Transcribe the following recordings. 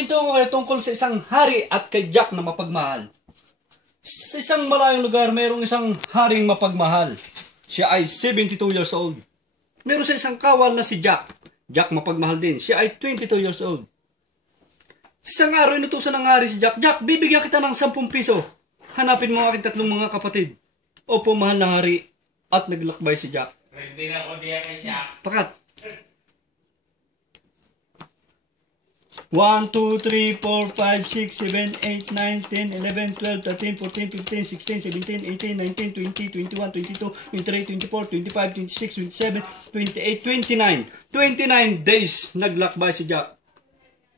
Kikwento ko kayo tungkol sa isang hari at kay Jack na mapagmahal. Sa isang malayong lugar, mayroong isang haring mapagmahal. Siya ay 72 years old. Meron sa isang kawal na si Jack. Jack mapagmahal din. Siya ay 22 years old. Isang araw, inutusan ng hari si Jack, Jack, bibigyan kita ng 10 piso. Hanapin mo ang aking 3 mga kapatid. Opo, mahal na hari. At naglakbay si Jack. Hindi na ako diya kay Jack. Pakat. 1, 2, 3, 4, 5, 6, 7, 8, 9, 10, 11, 12, 13, 14, 15, 16, 17, 18, 19, 20, 21, 22, 23, 24, 25, 26, 27, 28, 29. 29 days naglakbay si Jack.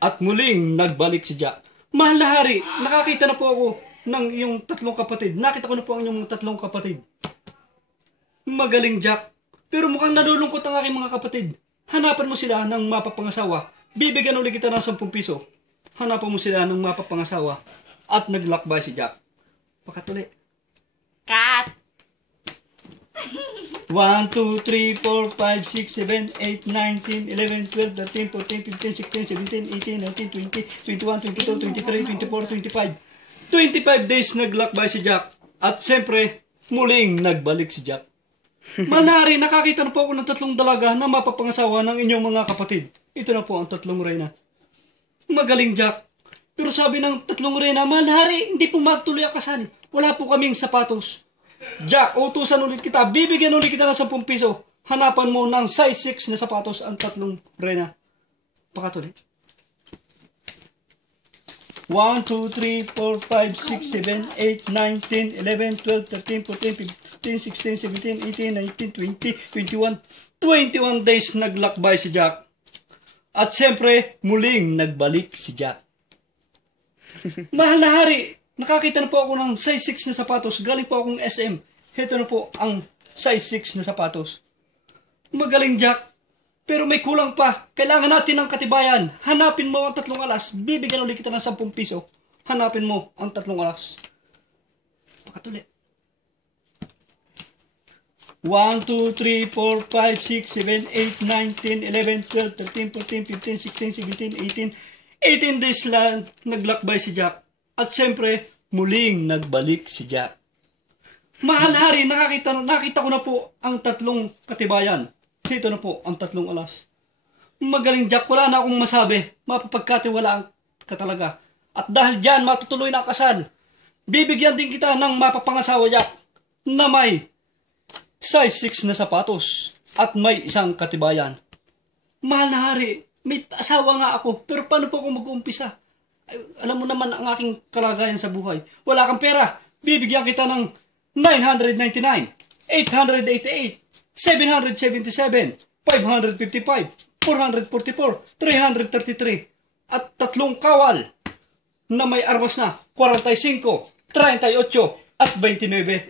At muling nagbalik si Jack. Mahal na hari, nakakita na po ako ng iyong 3 kapatid. Nakita ko na po ang iyong 3 kapatid. Magaling Jack. Pero mukhang nalulungkot ang aking mga kapatid. Hanapan mo sila ng mapapangasawa. Bibigyan ulit kita ng 10 piso. Hanapan mo sila ng mapapangasawa. At naglakbay si Jack. Pakatuli. Cut! 1, 2, 3, 4, 5, 6, 7, 8, 9, 10, 11, 12, 13, 14, 15, 16, 17, 18, 19, 20, 21, 22, 23, 24, 25. 25 days naglakbay si Jack. At siyempre, muling nagbalik si Jack. Manari, nakakita na po ako ng 3 dalaga na mapapangasawa ng inyong mga kapatid. Ito na po ang 3 reyna. Magaling Jack. Pero sabi ng 3 reyna, Manari, hindi po magtuloy ang kasal. Wala po kaming sapatos. Jack, utusan ulit kita. Bibigyan ulit kita ng 10 piso. Hanapan mo ng size 6 na sapatos ang 3 reyna. Pakatuloy. 1, 2, 3, 4, 5, 6, 7, 8, 9, 10, 11, 12, 13, 14, 15, 16, 17, 18, 19, 20, 21, 21 days naglakbay si Jack. At siyempre, muling nagbalik si Jack. Mahal na hari, nakakita na po ako ng size 6 na sapatos. Galing po akong SM. Ito na po ang size 6 na sapatos. Magaling Jack. Pero may kulang pa. Kailangan natin ng katibayan. Hanapin mo ang 3 alas. Bibigyan ulit kita ng 10 piso. Hanapin mo ang 3 alas. Pakatuli. 1, 2, 3, 4, 5, 6, 7, 8, 9, 10, 11, 12, 13, 14, 15, 16, 17, 18. 18 days lang naglakbay si Jack. At siyempre, muling nagbalik si Jack. Mahal hari, nakita ko na po ang 3 katibayan. Ito na po ang 3 alas. Magaling Jack, wala na akong masabi. Mapapagkatiwalaan ka talaga. At dahil dyan, matutuloy na ang kasal. Bibigyan din kita ng mapapangasawa Jack na may size 6 na sapatos at may isang katibayan. Mahal na hari, may asawa nga ako, pero paano po ako mag-uumpisa? Alam mo naman ang aking kalagayan sa buhay. Wala kang pera, bibigyan kita ng 999, 888, 777, 555, 444, 333, at 3 kawal na may armas na 45, 38, at 29.